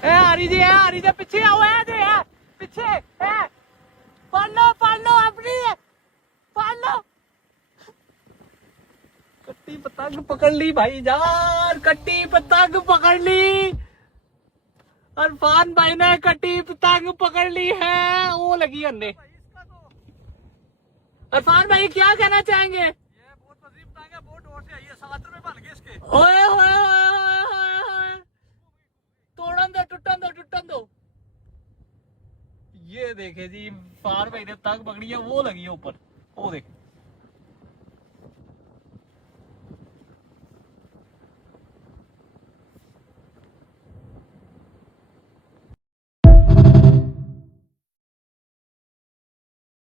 हरी जी पीछे आओ है पीछे है पढ़ लो अपनी पढ़ लो। कट्टी पतंग पकड़ ली भाई जान, कट्टी पतंग पकड़ ली। अरफान भाई ने कट्टी पतंग पकड़ ली है, वो लगी अंडे। अरफान भाई क्या कहना चाहेंगे? ये बहुत अजीब पतंग है, बहुत जोर से आई है, 7 रुपए बन गए इसके। ओए होए होए होए होए, तोड़न दो टूटन दो। ये देखे जी फार भाई ने पतंग पकड़ी है, वो लगी है ऊपर, वो देख।